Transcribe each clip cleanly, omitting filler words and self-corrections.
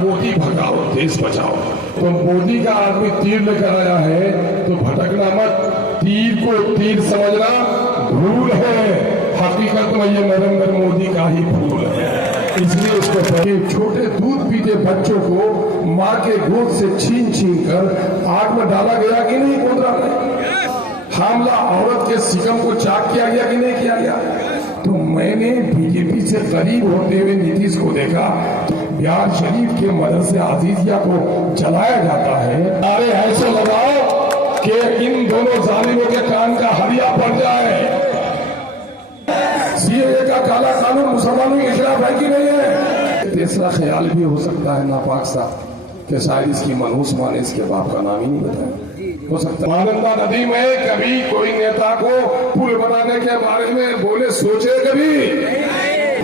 मोदी भगाओ देश बचाओ। तो मोदी का आदमी तीर लेकर आया है तो भटकना मत, तीर को तीर समझना भूल है, हकीकत में ये नरेंद्र मोदी का ही भूल है। इसलिए इसको छोटे दूध पीते बच्चों को माँ के गोद से छीन छीन कर आग में डाला गया कि नहीं गोदरा में? हामला औरत के सिकम को चाक किया गया कि नहीं किया गया? तो मैंने बीजेपी से करीब होते हुए नीतीश को देखा तो बिहार शरीफ के मदरसे आजीजिया को जलाया जाता है। अरे ऐसे लगाओ कि इन दोनों जालिमों के कान का हरिया पड़ जाए। सीएए का काला कानून मुसलमानों के खिलाफ है कि नहीं है? तीसरा ख्याल भी हो सकता है नापाक सा कि शायद इसकी मनहूस माने इसके बाप का नाम ही नहीं बताया। हो सकता है महानंदा नदी में कभी कोई नेता को पुल बनाने के बारे में बोले, सोचे कभी?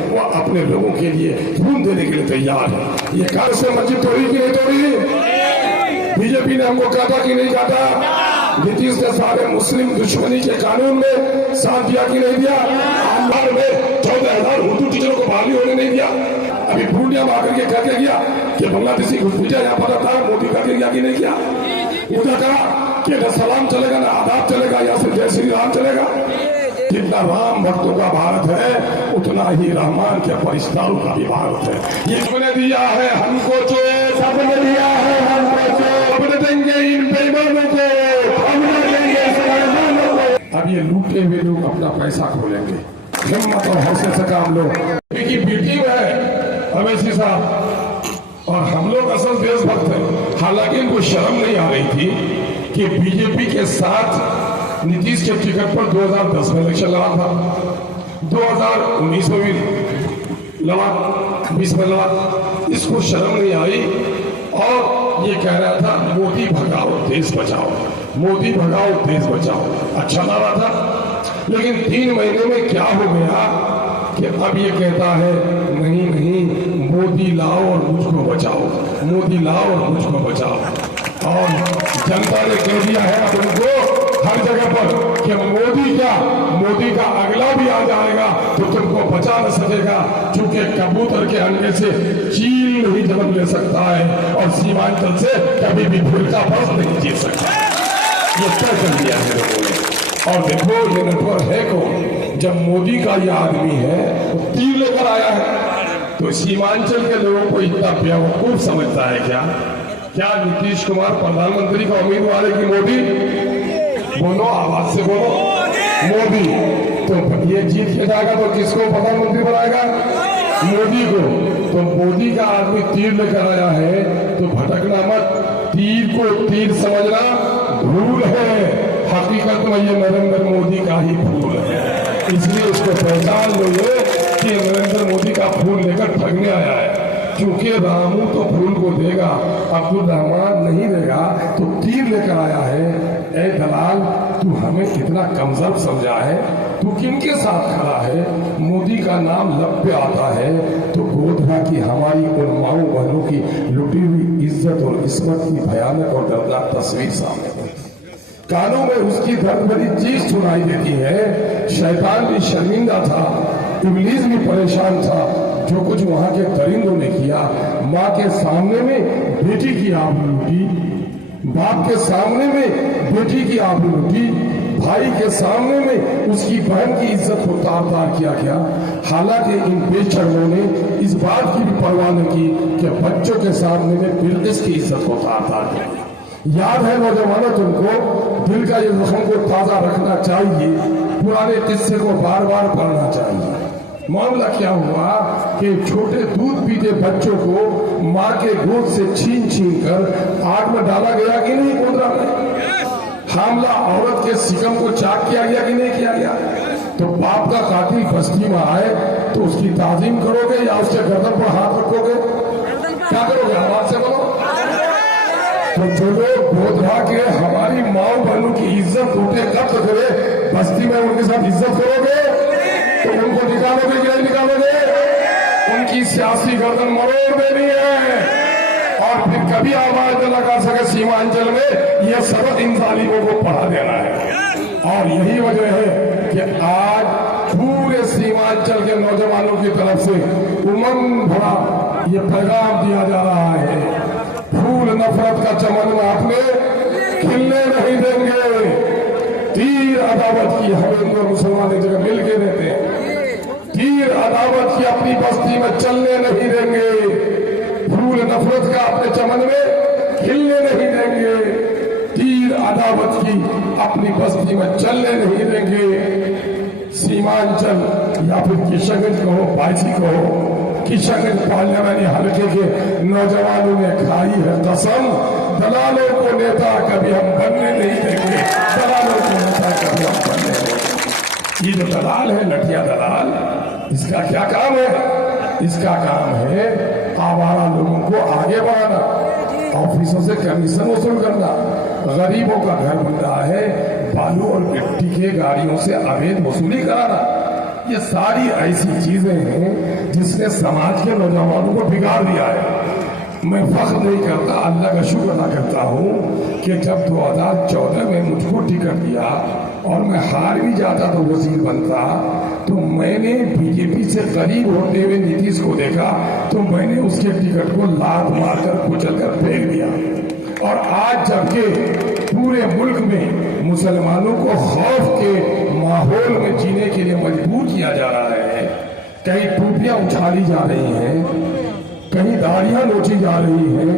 वो अपने लोगों के लिए खून देने के लिए तैयार है। ये कार से मस्जिद तोड़ी कि नहीं तोड़ी? बीजेपी ने हमको काटा कि नहीं काटा? नीतीश ने सारे मुस्लिम दुश्मनी के कानून में साथ दिया कि नहीं दिया? आमदार में 14,000 उर्दू टीचरों को बहाली होने नहीं दिया। अभी पूर्णिया में आकर के करके गया कि बांग्लादेशी घुसपैठिया यहाँ पता था, मोदी करके गया कि नहीं किया? उधर कहा कि न सलाम चलेगा न आदाब चलेगा, यहाँ से जय श्री राम चलेगा। जितना राम भक्तों का भारत है उतना ही रहमान के परिश्तारों का भी भारत है। ये सबने दिया है हमको जो, सबने दिया है हमको जो, अपने देंगे इन बेईमानों को, हमने देंगे इस बेईमानों को। अब ये लूटे हुए लोग अपना पैसा खोलेंगे, हिम्मत और हौसले से काम लो। की बेटी है अवैसी साहब और हम लोग असल देशभक्त हैं। हालांकि इनको शर्म नहीं आ रही थी कि बीजेपी के साथ नीतीश के टिकट पर 2010 में इलेक्शन लड़ा था, 2019 में भी लड़ा, 20 में लड़ा। इसको शर्म नहीं आई और ये कह रहा था मोदी भगाओ देश बचाओ, मोदी भगाओ देश बचाओ। अच्छा नारा था, लेकिन 3 महीने में क्या हो गया कि अब ये कहता है नहीं नहीं मोदी लाओ और मुझको बचाओ, मोदी लाओ और मुझको बचाओ। और जनता ने कह दिया है अब उनको हर जगह पर कि मोदी क्या, मोदी का अगला भी आ जाएगा तो तुमको बचा न सकेगा, क्योंकि कबूतर के अंडे से चील नहीं जन्म ले सकता है और सीमांचल से कभी भी भूल का बस नहीं जीत सकता। ये तय कर दिया है लोगों ने। और देखो ये नेटवर्क है कौन? जब मोदी का ये आदमी है वो तीर लेकर आया है तो सीमांचल के लोगों को इतना बेवकूफ समझता है क्या? क्या नीतीश कुमार प्रधानमंत्री का उम्मीदवार है कि मोदी? बोलो आवाज से बोलो, मोदी। तो ये जीत के जाएगा तो किसको प्रधानमंत्री बनाएगा? मोदी को। तो मोदी का आदमी तीर लेकर आया है तो भटकना मत, तीर को तीर समझना भूल है, हकीकत में ये नरेंद्र मोदी का ही भूल है। इसलिए इसको पहचान लो ये कि नरेंद्र मोदी का फूल लेकर ठगने आया है। क्योंकि रामू तो फूल को देगा, अब्दुल रहमान नहीं देगा, तो तीर लेकर आया है। ए दलाल, तू हमें इतना कमजोर समझा है, तू किनके साथ खड़ा है? मोदी का नाम लब पे आता है तो गोधरा की हमारी उन माओ बहनों की लुटी हुई इज्जत और इस्मत की भयानक और दर्दनाक तस्वीर सामने आती है। कानों में उसकी दर्द भरी चीज सुनाई देती है। शैतान भी शर्मिंदा था, इब्लीस भी परेशान था, जो कुछ वहां के दरिंदों ने किया। माँ के सामने में बेटी की आबरू लूटी, बाप के सामने में बेटी की आबरू लूटी, भाई के सामने में उसकी बहन की इज्जत को तार तार किया गया। हालांकि इन बेशर्मों ने इस बात की भी परवाह नहीं की कि बच्चों के सामने में बिल्किस की इज्जत को तार तार किया गया। याद है नौजवानों, तुमको दिल का ये जख्म को ताजा रखना चाहिए, पुराने किस्से को बार बार पढ़ना चाहिए। मामला क्या हुआ कि छोटे दूध पीते बच्चों को माँ के गोद से छीन छीन कर आग में डाला गया कि नहीं गोदरा में? हामला औरत के सिकम को चाक किया गया कि नहीं किया गया? तो बाप का कातिल बस्ती में आए तो उसकी ताजीम करोगे या उसके गर्दन पर हाथ रखोगे? क्या करोगे? आवाज से बोलो। तो जो लोग गोधरा के हमारी माओ बहनों की इज्जत टूटे कब करे, बस्ती में उनके साथ इज्जत करोगे तो उनको निकालोगे कि नहीं निकालोगे? उनकी सियासी गर्दन मरोड़ देनी है और फिर कभी आवाज न लगा सके सीमांचल में, यह सबक इन जालिमों को पढ़ा देना है। और यही वजह है कि आज पूरे सीमांचल के नौजवानों की तरफ से उमंग भरा ये पैगाम दिया जा रहा है चमन में आपने खिलने नहीं देंगे। तीर अदावत की हम हिंदू और मुसलमान एक जगह मिल के रहते हैं। तीर अदावत की अपनी बस्ती में चलने नहीं देंगे। फूल नफरत का अपने चमन में खिलने नहीं देंगे। तीर अदावत की अपनी बस्ती में चलने नहीं देंगे। सीमांचल या फिर किशनगंज कहो, बायसी कहो, किशनगंज पार्लियामेंट हल्के के नौजवानों ने खाई है कसम, दलालों को नेता कभी हम बनने नहीं देंगे। दलालों को नेता कभी हम बनने नहीं देंगे। ये जो दलाल है, लठिया दलाल, इसका क्या काम है? इसका काम है आवारा लोगों को आगे बढ़ाना, ऑफिसों से कमीशन वसूल करना, गरीबों का घर बन रहा है, बालू और मिट्टी के गाड़ियों से अवैध वसूली कराना। ये सारी ऐसी चीजें हैं जिसने समाज के नौजवानों को बिगाड़ दिया है। मैं फख्र नहीं करता, अल्लाह का शुक्र अदा करता हूँ कि जब 2014 में मुझको टिकट दिया और मैं हार भी जाता तो वजीर बनता, तो मैंने बीजेपी से करीब होते हुए नीतीश को देखा तो मैंने उसके टिकट को लात मारकर कुचलकर फेंक दिया। और आज जबकि पूरे मुल्क में मुसलमानों को खौफ के माहौल में जीने के लिए मजबूर किया जा रहा है, कहीं टोपियां उछाली जा रही हैं, कहीं दाढ़ियां नोची जा रही हैं,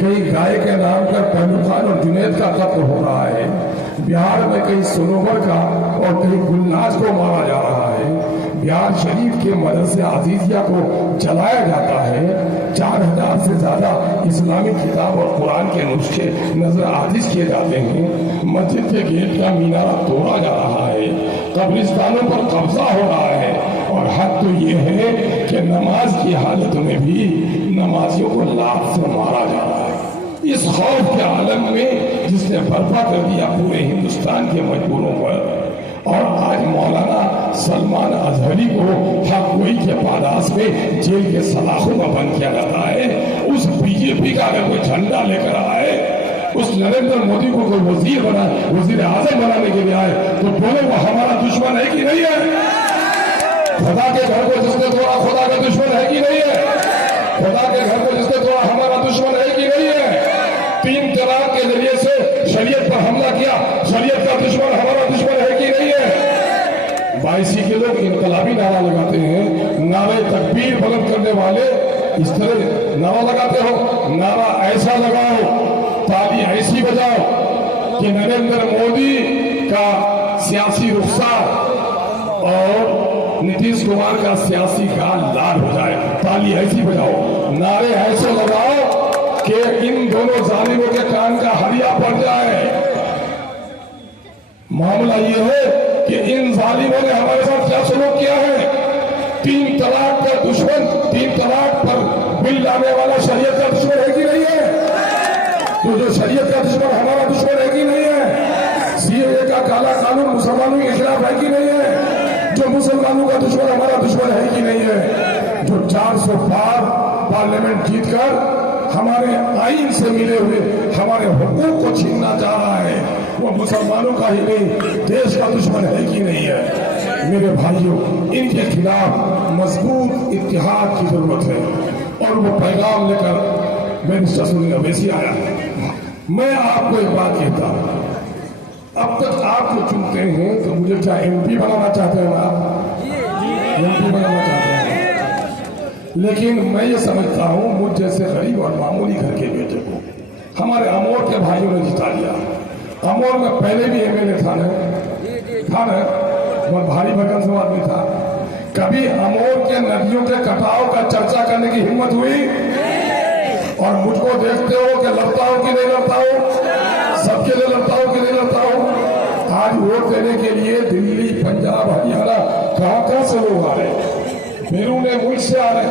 कहीं गाय के नाम पर पहलू खान और जुनैद का कत्ल हो रहा है, बिहार में कहीं सनोवर का और कहीं गुलनाज को मारा जा रहा है, बिहार शरीफ के मदरसे आजीजिया को जलाया जाता है, 4000 से ज्यादा इस्लामिक किताब और कुरान के नुस्खे नजर आदिश किए जाते हैं, मस्जिद के गेट का मीनारा तोड़ा जा रहा है, कब्रिस्तानों पर कब्जा हो रहा है, और हद तो ये है कि नमाज की हालत में भी नमाजियों को लात से मारा जा रहा है। इस खौफ के आलम में जिसने बर्पा कर दिया पूरे हिंदुस्तान के मजबूरों पर, और आज मौलाना सलमान अजहरी को हकगोई के पादास में जेल के सलाखों में बंद किया जाता है, उस बीजेपी का अगर कोई झंडा लेकर आए, उस नरेंद्र मोदी को कोई वजीर आजम बनाने के लिए आए, तो बोले वो हमारा दुश्मन है कि नहीं है? खुदा के घर को जिसने तोड़ा खुदा का दुश्मन है कि नहीं है? खुदा के घर को जिसने तोड़ा हमारा दुश्मन है कि नहीं है? 3 तलाक के जरिए से शरीयत पर हमला किया, शरीयत का दुश्मन हमारा दुश्मन है कि नहीं है? बाईसी के लोग इनकलाबी नारा लगाते हैं, नारे तकबीर बुलंद करने वाले इस तरह नारा लगाते हो, नारा ऐसा लगाओ, ताली ऐसी बजाओ कि नरेंद्र मोदी का सियासी रुखसार और नीतीश कुमार का सियासी गाल लाल हो जाए। ताली ऐसी बजाओ, नारे ऐसे लगाओ कि इन दोनों जालिमों के कान का हरिया पड़ जाए। मामला ये है कि इन जालिमों ने हमारे साथ क्या सलूक किया है। 3 तलाक का दुश्मन, 3 तलाक पर बिल लाने वाला शरीयत का दुश्मन है कि नहीं है? तो जो शरीयत का दुश्मन हमारा दुश्मन है कि नहीं है? सीएए का काला कानून मुसलमानों के खिलाफ है कि नहीं है? जो मुसलमानों का दुश्मन हमारा दुश्मन है कि नहीं है? जो 400 पार पार्लियामेंट जीतकर हमारे आईन से मिले हुए हमारे हुकूक को छीनना चाह रहा है, वो मुसलमानों का ही नहीं देश का दुश्मन है कि नहीं है? मेरे भाइयों, इनके खिलाफ मजबूत इत्तेहाद की जरूरत है। और वो पैगाम लेकर मेरी ससुर अवैसी आया। मैं आपको एक बात कहता हूं, अब तक आप जो चुनते हैं तो मुझे क्या एमपी बनाना चाहते हैं? आप एमपी बनाना चाहते हैं, लेकिन मैं ये समझता हूं मुझ जैसे गरीब और मामूली घर के बेटे को हमारे अमोर के भाइयों ने जिता लिया। अमोर में पहले भी एमएलए था ना, बहुत भारी भरकम समाज में था। कभी अमोर के नदियों के कटाव का चर्चा करने की हिम्मत हुई? और मुझको देखते हो कि लड़ता हूं कि नहीं लड़ता हूं, सबके लिए लड़ता हूं कि नहीं लड़ता हूं। आज वोट देने के लिए दिल्ली, पंजाब, हरियाणा कहां से लोग आ रहे, बैरून मुल्क से आ रहे,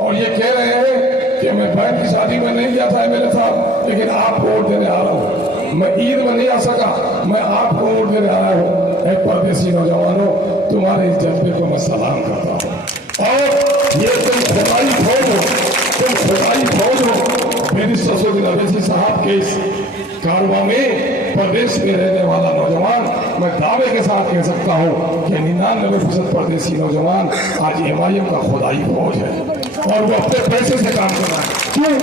और ये कह रहे हैं कि मैं बहन की शादी में नहीं गया था एमएलए साहब, लेकिन आप वोट देने आ रहा हूं। मैं ईद में नहीं आ सका, मैं आपको वोट देने आ रहा हूं। एक परदेसी नौजवानों, तुम्हारे इस जज्बे को मैं सलाम करता हूं। और ये तुम खुदाई फौज हो, तुम खुदाई फौज हो। मेरी ससुर अवैसी साहब के इस कारवा में प्रदेश में रहने वाला नौजवान, मैं दावे के साथ कह सकता हूं कि 99% परदेसी नौजवान आज एमआईएम का खुदाई फौज है, और वो अपने पैसे से काम कर रहा है। क्यों?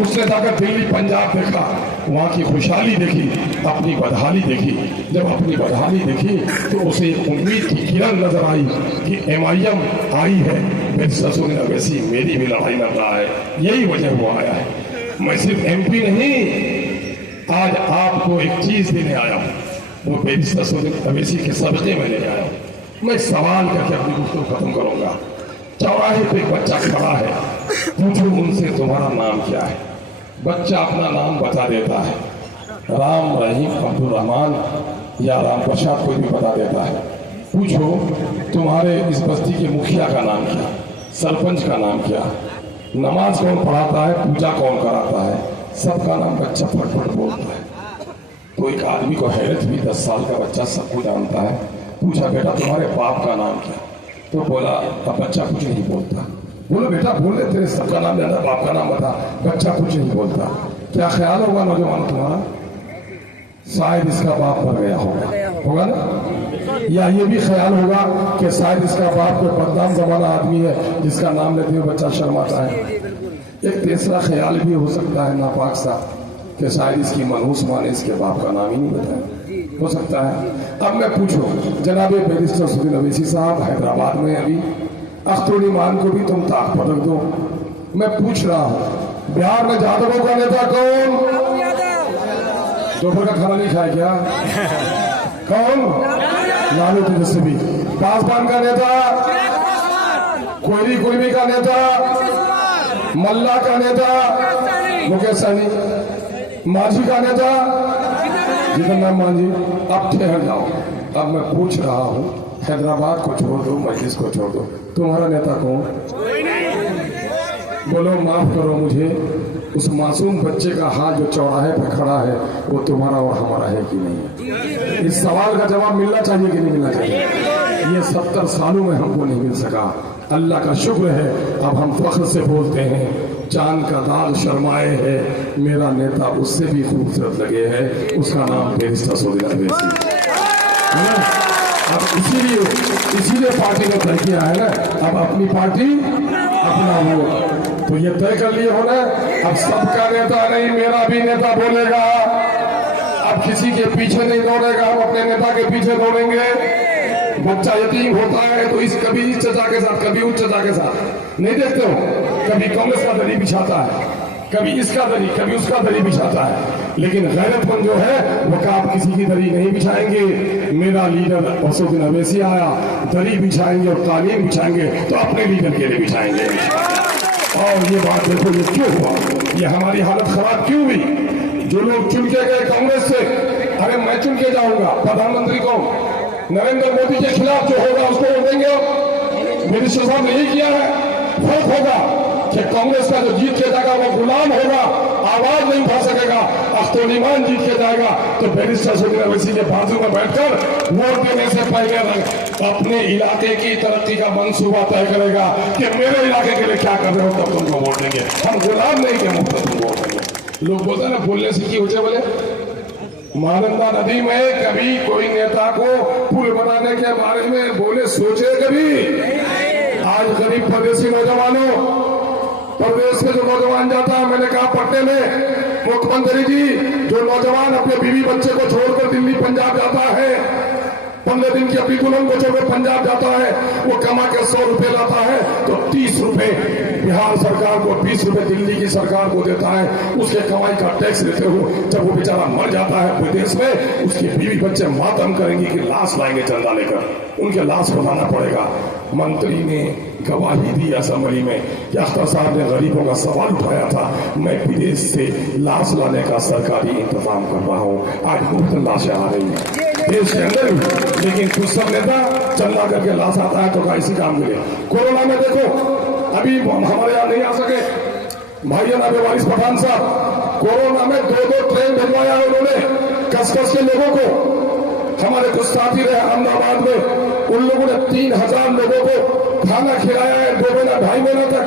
उसने जाकर दिल्ली पंजाब देखा, वहाँ की खुशहाली देखी, अपनी बदहाली देखी। जब अपनी बदहाली देखी तो उसे उम्मीद की किरण नजर आई कि MIM आई है, मेरे ससुर अवैसी मेरी भी लड़ाई लड़ रहा है, यही वजह हुआ आया है। मैं सिर्फ MP नहीं, आज आपको एक चीज देने आया हूँ, वो मेरी ससुर अवैसी के सबके में लेने आया हूँ। मैं सवाल करके अपनी गुफ्तगू खत्म करूंगा। चौराहे पे एक बच्चा खड़ा है, पूछो उनसे तुम्हारा नाम क्या है? बच्चा अपना नाम बता देता है, राम रहीम अब्दुल रहमान या राम प्रसाद, कोई भी बता देता है। पूछो तुम्हारे इस बस्ती के मुखिया का नाम क्या, सरपंच का नाम क्या, नमाज कौन पढ़ाता है, पूजा कौन कराता है, सबका नाम बच्चा फटफट बोलता है। तो एक आदमी को हैरत हुई, 10 साल का बच्चा सबको जानता है। पूछा बेटा तुम्हारे बाप का नाम क्या? तो बोला अब बच्चा कुछ नहीं बोलता। बोलो बेटा बोल ले, तेरे सबका नाम जाना, बाप का नाम बता। बच्चा कुछ नहीं बोलता। क्या ख्याल होगा नौजवान तुम्हारा? शायद इसका बाप मर गया होगा ना? या ये भी ख्याल होगा कि शायद इसका बाप कोई बदनाम जमाना आदमी है जिसका नाम लेते हुए बच्चा शर्माता है। एक तीसरा ख्याल भी हो सकता है नापाक सा कि शायद इसकी मनहूस माँ ने इसके बाप का नाम ही नहीं बताया, हो सकता है। अब मैं पूछो जनाबे बैरिस्टर सुदीन अवैसी साहब हैदराबाद में अभी अख्तरुल ईमान को भी तुम ताक पटक दो। मैं पूछ रहा हूँ बिहार में यादवों का नेता कौन? दोपहर का खाना नहीं खाया क्या? कौन? लालू तेजस्वी। पासवान का नेता? कोयरी कुर्मी का नेता? मल्ला का नेता? मुकेश सहनी। मांझी का नेता? जितन राम मांझी। अब ठहर जाओ, अब मैं पूछ रहा हूँ, हैदराबाद को छोड़ दो, मजलिस को छोड़ दो, तुम्हारा नेता कौन? बोलो माफ करो मुझे, उस मासूम बच्चे का हाथ जो चौराहे पे खड़ा है वो तुम्हारा और हमारा है कि नहीं? इस सवाल का जवाब मिलना चाहिए कि नहीं मिलना चाहिए? ये 70 सालों में हमको नहीं मिल सका। अल्लाह का शुक्र है अब हम फख्र से बोलते हैं, चांद का दाग शर्माए है, मेरा नेता उससे भी खूबसूरत लगे है, उसका नाम बैरिस्टर सुदीन अवैसी। अब इसीलिए पार्टी ने तय किया है ना, अब अपनी पार्टी अपना वोट। तो ये तय कर लिए हो ना, अब सबका नेता नहीं मेरा भी नेता बोलेगा। अब किसी के पीछे नहीं दौड़ेगा, हम अपने नेता के पीछे दौड़ेंगे। बच्चा यतीम होता है तो कभी इस चचा के साथ, कभी उस चचा के साथ, नहीं देखते हो? कभी कांग्रेस का दरी बिछाता है, कभी इसका दरी, कभी उसका दरी बिछाता है। लेकिन गैरतमंद जो है वो आप किसी की दरी नहीं बिछाएंगे। मेरा लीडर असदुद्दीन अवैसी आया, दरी बिछाएंगे और कालीन बिछाएंगे तो अपने लीडर के लिए बिछाएंगे। और ये बात देखो ये क्यों हुआ, ये हमारी हालत खराब क्यों हुई? जो लोग चुन के गए कांग्रेस से, अरे मैं चुन के जाऊंगा, प्रधानमंत्री को नरेंद्र मोदी के खिलाफ जो होगा उसको वोट देंगे। मिनिस्टर साहब ने यही किया है। फर्क होगा कि कांग्रेस का जो जीत के जाएगा वो गुलाम होगा, आवाज नहीं उठा सकेगा। अख्तरुल ईमान जीत के जाएगा तो बैरिस्टर सुदीन अवैसी के बाजू में बैठकर वोट देने से पहले अपने इलाके की तरक्की का मंसूबा तय करेगा कि मेरे इलाके के लिए क्या कर रहे हो, तब तुमको वोट देंगे। हम गुलाम नहीं के मुफ्त तुमको वोट देंगे। लोग बोलते हैं ना बोलने से की होते बोले, महानंदा नदी में कभी कोई नेता को पुल बनाने के बारे में बोले सोचे कभी? आज गरीब परदेसी नौजवानों, प्रदेश के जो नौजवान जाता है, मैंने कहा पटने में मुख्यमंत्री जी, जो नौजवान अपने बीवी बच्चे को छोड़कर दिल्ली पंजाब जाता है, 15 दिन की अपनी दुल्हन को छोड़कर पंजाब जाता है, वो कमा के 100 रुपए लाता है तो 30 रुपए बिहार सरकार को, 20 रुपए दिल्ली की सरकार को देता है। उसके कमाई का टैक्स देते हो। जब वो बेचारा मर जाता है विदेश में, उसकी बीवी बच्चे मातम करेंगे कि लाश लाएंगे चंदा लेकर, उनके लाश बनाना पड़ेगा। मंत्री ने गवाही दी असेंबली में कि अख्तर साहब ने गरीबों का सवाल उठाया था, मैं विदेश से लाश लाने का सरकारी इंतजाम कर रहा हूँ। आज मुफ्त लाशें आ रही हैं देश के अंदर, लेकिन कुछ सब नेता चंदा करके लाश आता है तो इसी काम के लिए। कोरोना में देखो अभी हमारे यहाँ नहीं आ सके भाई जनाब वारिस पठान साहब, कोरोना में 2-2 ट्रेन भिजवाया उन्होंने कस के लोगों को। हमारे कुछ साथी रहे अहमदाबाद में, उन लोगों ने 3000 लोगों को खाना खिलाया है 2 महीना 2.5 महीना तक।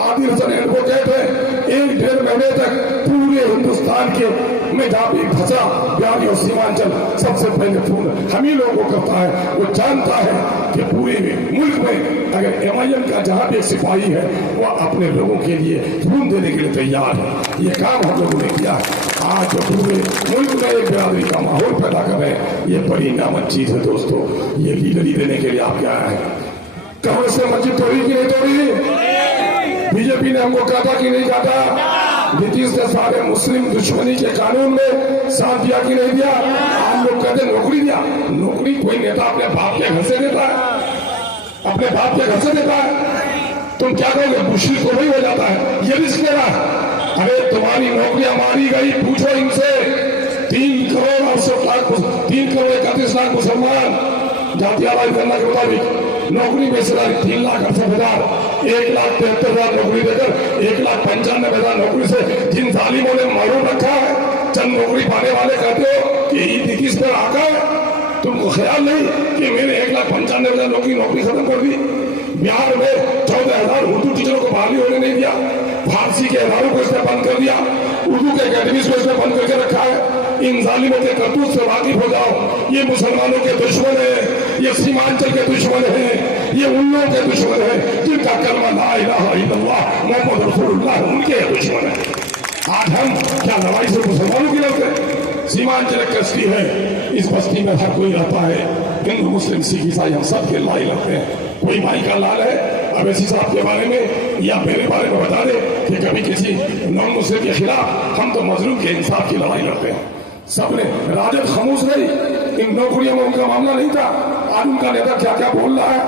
आदिल हसन एडवोकेट है, 1-1.5 महीने तक पूरे हिंदुस्तान के में जहाँ भी फंसा, बिहारी और सीमांचल सबसे पहले फोन हम ही लोगों को करता है। वो जानता है कि पूरे मुल्क में अगर MIM का जहां भी एक सिपाही है वो अपने लोगों के लिए खून देने के लिए तैयार है। ये काम हम लोगों ने किया है। आज जो पूरे मुल्क में एक बिरादरी का माहौल पैदा कर रहे हैं, ये बड़ी नामद चीज है दोस्तों। ये लीडरी देने के लिए आप क्या आए हैं? कहां से मस्जिद तोड़ी कि नहीं तोड़ी? बीजेपी ने हमको काटा कि नहीं काटा? नीतीश ने सारे मुस्लिम दुश्मनी के कानून में साथ दिया कि नहीं दिया? आप लोग कहते नौकरी दिया। नौकरी कोई नेता अपने बाप के घर से देता है, अपने बाप के घर से देता है। तुम क्या कहोगे? मुश्किल तो नहीं हो जाता है, ये रिस्क ले रहा है। अरे तुम्हारी नौकरियां मारी गई, पूछो इनसे। 3 करोड़ 31 लाख मुसलमान जाति आबादी गणना के मुताबिक नौकरी में से 3,68,000, 1,73,000 नौकरी देकर 1,95,000 नौकरी से जिन जालिमों ने महरूम रखा है, चंद नौकरी पाने वाले कहते हो कि नीतीश पर आका है। तुमको ख्याल नहीं कि मैंने 1,95,000 नौकरी खत्म कर दी। बिहार में 14,000 उर्दू टीचरों को बहाली होने नहीं दिया। फारसी के इदारों को इसने बंद कर दिया। उर्दू के अकेडमीज को इसने बंद करके रखा है। इन जालिमों के करतूत से वाकिफ हो जाओ। ये मुसलमानों के दुश्मन है, ये सीमांचल के दुश्मन है, ये उन लोगों के दुश्मन है जिनका कलमा ला इलाहा इल्लल्लाह मुहम्मद रसूलुल्लाह, उनके दुश्मन है। आज हम क्या लड़ाई से मुसलमानों की लड़ते? सीमांचल एक कश्ती है, इस बस्ती में हर कोई रहता है। हिंदू मुस्लिम सिख ईसाई हम सब के लड़ाई लड़ते हैं। कोई भाई का लाल है अवैसी साहब के बारे में या मेरे बारे में बता दे कि कभी किसी नॉन मुस्लिम के खिलाफ हम तो मजलूम के इंसाफ की लड़ाई लड़ते हैं। सबने राजद खामोश रही, इन नौकरियों में उनका मामला नहीं था। आज उनका नेता क्या क्या बोल रहा है।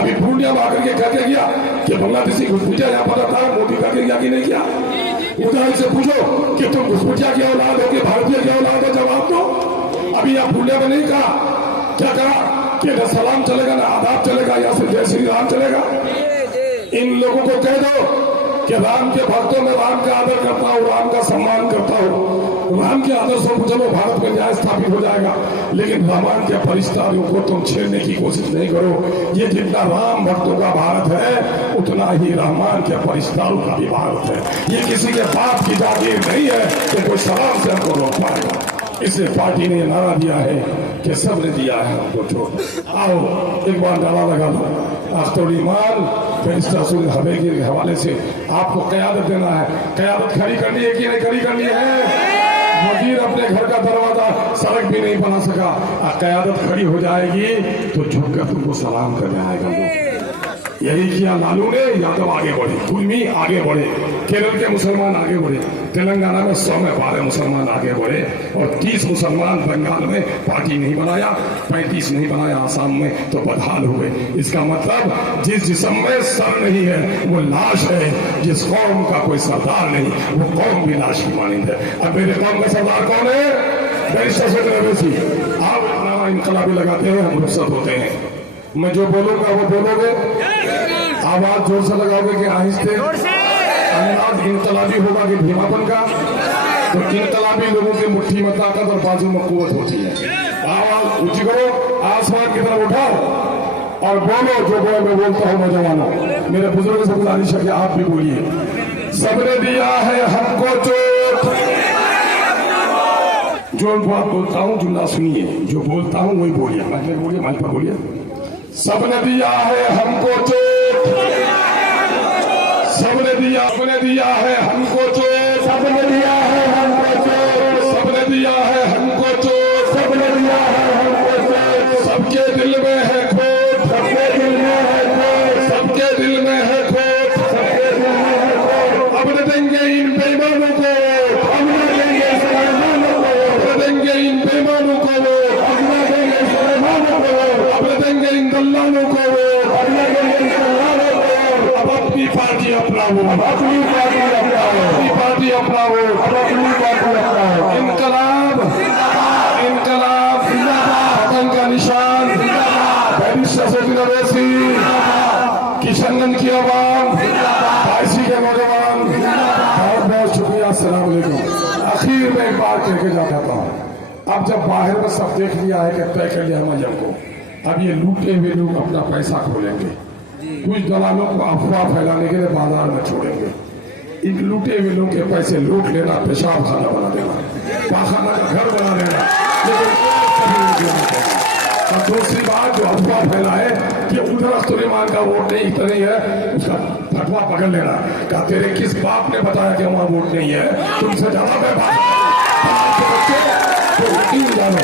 अभी पूर्णिया में आकर के कह के गया कि बांग्लादेशी घुसपैठिया यहाँ पर था, मोदी करके गया कि नहीं किया? उदाहरण से पूछो कि तुम घुसपैठिया की औलाद हो कि भारतीय की औलाद हो, जवाब दो। अभी यहाँ पूर्णिया में नहीं कहा, क्या कहा कि न सलाम चलेगा न आदाब चलेगा, या फिर जय श्री राम चलेगा। इन लोगों को कह दो कि राम के भक्तों में राम का आदर करता हूँ, राम का सम्मान करता हूँ, राम के आदर्शों को चलो भारत में न्याय स्थापित हो जाएगा। लेकिन रामायण के परिस्तारियों को तुम छेड़ने की कोशिश नहीं करो। ये जितना राम भक्तों का भारत है उतना ही रामायण के परिस्तारों का भी भारत है। ये किसी के बाप की जागीर नहीं है कि कोई सलाम से हमको रोक पाएगा। इसे पार्टी ने नारा दिया है कि सबने दिया है हमको छोड़। आओ एक बार नारा लगा लो। अख्तर ईमान बैरिस्टर रसूल हवेली के हवाले से आपको क़यादत देना है। क़यादत खड़ी करनी है कि नहीं खड़ी करनी है? वजीर अपने घर का दरवाजा सड़क भी नहीं बना सका, क़यादत खड़ी हो जाएगी तो झुककर तुमको सलाम करने आएगा। यही किया लालू ने। यादव आगे बढ़े, कुलमी आगे बढ़े, केरल के मुसलमान आगे बढ़े, तेलंगाना में 100 में 12 मुसलमान आगे बढ़े और 30 मुसलमान बंगाल में पार्टी नहीं बनाया, 35 नहीं बनाया आसाम में, तो बदहाल हुए। इसका मतलब जिस जिस्म में सर नहीं है वो लाश है, जिस कौम का कोई सरदार नहीं वो कौम भी लाश की मानिंद है। अब मेरे कौम का सरदार कौन है? बैरिस्टर रसूल अवैसी। आप नारा इनकलाबी लगाते हैं, हम रुखसत होते हैं। मैं जो बोलूंगा वो बोलोगे, आवाज जोर से लगाओगे कि आहिस्ते? अंदाज इनकलाबी होगा कि धीमापन का? तो इनकलाबी लोगों की मुट्ठी में ताकत और बाजू में कुव्वत होती है। आवाज ऊंची करो, आसमान की तरफ उठाओ और बोलो जो मैं बोलता हूँ नौजवानों। मेरे बुजुर्ग से गुजारिश है कि आप भी बोलिए। सबने दिया है हमको चोट। जो बात बोलता हूँ जुमला सुनिए, जो बोलता हूँ वही बोलिए। मैं बोलिए, माइक पर बोलिए। सबने दिया है हमको चोट, सबने दिया है हमको चोट, सबने दिया है हमको चोट, सबने दिया है हमको चोट, सबने दिया है हमको चोट। सबके दिल में है खोट, सबके दिल में है खोट, सबके दिल में है खोट, सबके दिल में है खोट। अब न देंगे इन बेईमानों को, अब न देंगे मुसलमानों को, अब न देंगे इन बेईमानों को, अब न देंगे मुसलमानों को, अब न देंगे इन दल्लालों को, अब न देंगे इन दल्लालों को। अब अपनी पार्टी अपनाओ, अब अपनी पार्टी अपनाओ, अपनी पार्टी अपनाओ, अब अपनी पार्टी अपनाओ। इनकलाब, इनकलाब, पतन का निशान, बैरिस्टर रसूल अवैसी, किशनगंज की आवाम, पारसी के नौजवान, बहुत बहुत शुक्रिया। अस्सलाम वालेकुम। आखिर में एक बात कह के जाता हूँ। अब जब बाहर में सब देख लिया है कि तय कर लिया मजहब को, अब ये लूटे हुए लोग अपना पैसा खोलेंगे, कुछ दलालों को अफवाह फैलाने के लिए बाजार में छोड़ेंगे। इन लूटे हुए लोगों के पैसे लूट लेना, पेशाब खाना बना देना, पाखाना का घर बना देना, लेकिन और दूसरी बात जो अफवाह फैलाए कि उधर सुलेमान का वोट नहीं इतना नहीं है, उसका फटवा पकड़ लेना। क्या तेरे किस बाप ने बताया कि वहां वोट नहीं है? तुमसे ज्यादा व्यापार तो यकीन जानो,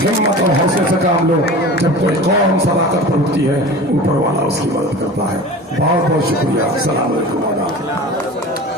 हिम्मत और हौसले से काम लो। जब कोई कौम सदाकत पर उठती है, ऊपर वाला उसकी मदद करता है। बहुत बहुत शुक्रिया। अस्सलाम वालेकुम।